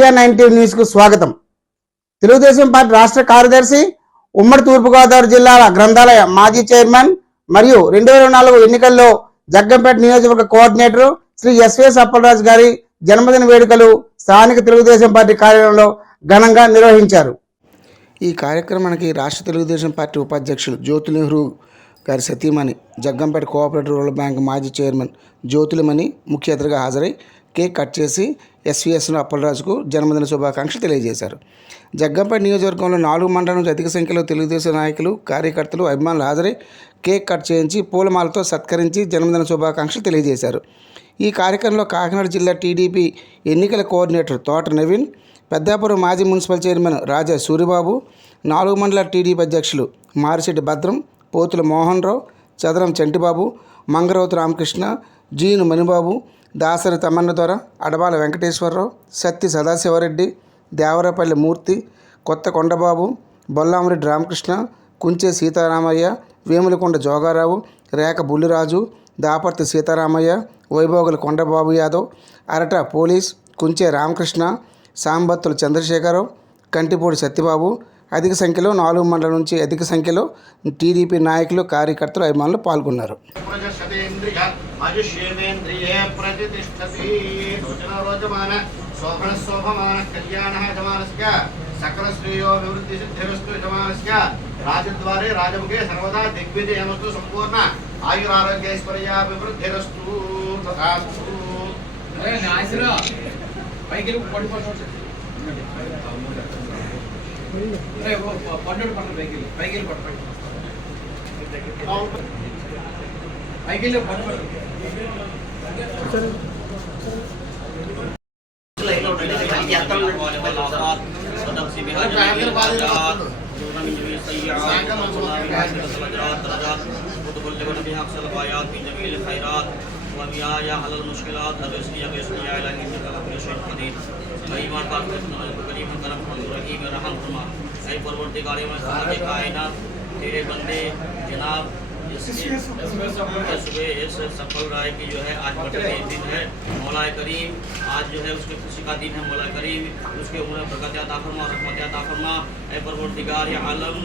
TN9 news కు స్వాగతం. Telugu Desam party రాష్ట్ర కార్యదర్శి, ఉమ్మడి తూర్పుగోదావరి జిల్లాల గ్రంథాలయ మాజీ చైర్మన్ మరియు 2024 ఎన్నికల్లో జగ్గంపేట నియోజకవర్గ కోఆర్డినేటర్ శ్రీ ఎస్వీఎస్ అప్పలరాజు గారి జన్మదిన వేడుకలు స్థానిక తెలుగుదేశం పార్టీ కార్యాలయంలో ఘనంగా నిర్వహించారు. ఈ కార్యక్రమానికి రాష్ట్ర తెలుగుదేశం పార్టీ ఉపాధ్యక్షులు జ్యోతి నెహ్రూ గారి సతీమణి, జగ్గంపేట కోఆపరేటివ్ రూరల్ బ్యాంక్ మాజీ చైర్మన్ జ్యోతులమణి ముఖ్య అతిథిగా హాజరై కేక్ కట్ చేసి ఎస్వీఎస్ అప్పలరాజుకు జన్మదిన శుభాకాంక్షలు తెలియజేశారు. జగ్గంపేట నియోజకవర్గంలో 4 మండలాల నుంచి అధిక సంఖ్యలో తెలుగుదేశం నాయకులు, కార్యకర్తలు, అభిమానులు హాజరై కేక్ కట్ చేయించి పూలమాలతో సత్కరించి జన్మదిన శుభాకాంక్షలు తెలియజేశారు. ఈ కార్యక్రమంలో కాకినాడ జిల్లా టీడీపీ ఎన్నికల కోఆర్డినేటర్ తోట నవీన్, పెద్దాపురం మాజీ మున్సిపల్ చైర్మన్ రాజా సూరిబాబు, 4 మండల టీడీపీ అధ్యక్షులు మారిశెట్టి భద్రం, పోతుల మోహన్ రావు, చదరం చంటిబాబు, మంగరవతి రామకృష్ణ, జీను మణిబాబు, దాసరి తమ్మన్న దొర, అడబాల వెంకటేశ్వరరావు, సత్తి సదాశివరెడ్డి, దేవరపల్లి మూర్తి, కొత్త కొండబాబు, బొల్లామరెడ్డి రామకృష్ణ, కుంచే సీతారామయ్య, వేములకొండ జోగారావు, రేఖ బుల్లిరాజు, దాపర్తి సీతారామయ్య, వైభోగుల కొండబాబు యాదవ్, అరట పోలీస్, కుంచే రామకృష్ణ, సాంబత్తుల చంద్రశేఖరరావు, కంటిపూడి సత్యబాబు, అధిక సంఖ్యలో 4 మండలం నుంచి అధిక సంఖ్యలో టీడీపీ నాయకులు, కార్యకర్తలు, అభిమానులు పాల్గొన్నారు. రాజద్వారే రాజముఖే సర్వదా దిగ్విజయమస్తు సంపూర్ణ ఆయురారోగ్యైశ్వర్యాభివృద్ధిరస్తు. तेरे बंदे जनाब सफल राय की जो है आज बर्थडे दिन है। मौला करीम आज जो है उसके खुशी का दिन है। मौला करीम उसके उम्र बरकत अता फरमा, रहमत अता फरमा। ऐ परवरदिगार या आलम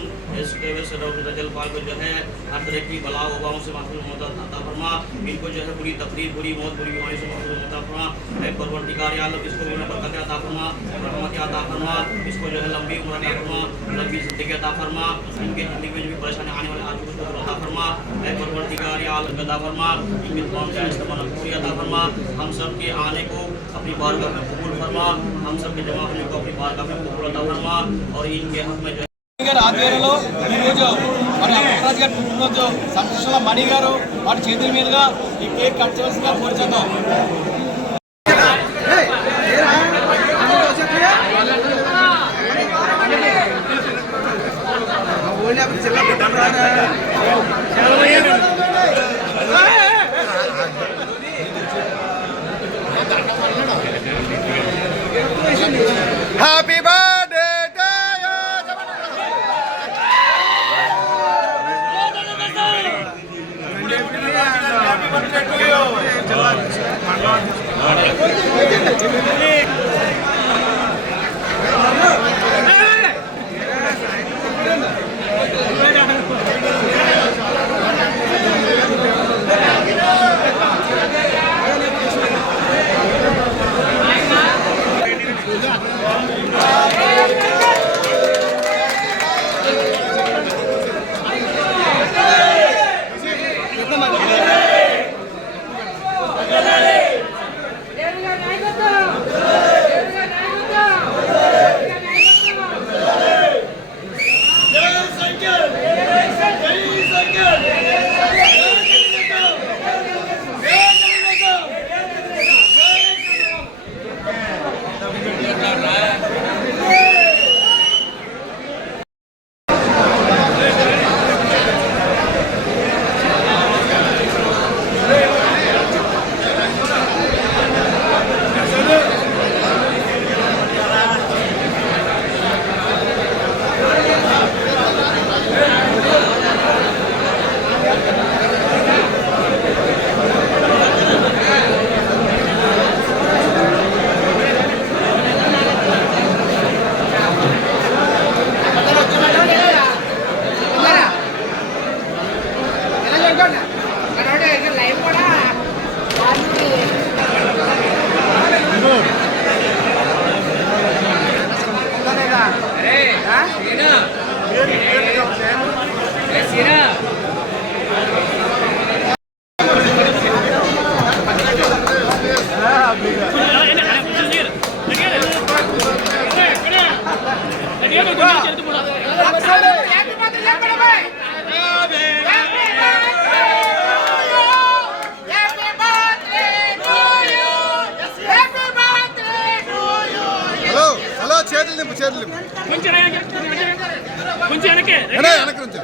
इसके वजह रजल पाल को जो है हर तरह की बला वबाओं से महफूज मदद अता फरमा। इनको जो है बुरी तकलीफ, बुरी मौत, बुरी बीमारी से महफूज अता फरमा। ऐ परवरदिगार या आलम इसको जो है बरकत अता फरमा, रहमत अता फरमा। इसको जो है लंबी उम्र अता फरमा, लंबी जिंदगी अता फरमा। इनके जिंदगी में जो भी परेशानी आने वाले आज उसको अता फरमा। ऐ परवरदिगार या आलम अता फरमा, इनके तमाम जायज़ तमन्ना पूरी अता फरमा। हम सब के आने को अपनी बारगाह में कबूल फरमा, हम सब के जमा होने को अपनी बारगाह में कबूल अता फरमा। और इनके हक में ఆధ్వర్యంలో ఈరోజు మన అప్పలరాజు గారి పుట్టినరోజు సంతోషంలో మణి గారు వారి చేతుల మీదుగా ఈ కేక్ కట్ చేయాల్సిందిగా కోరుచున్నాం. Happy birthday to you. Happy birthday to you. Hello hello చేతులు నింపు కొంచెం వెనక్కి వెనక్కి నుంచి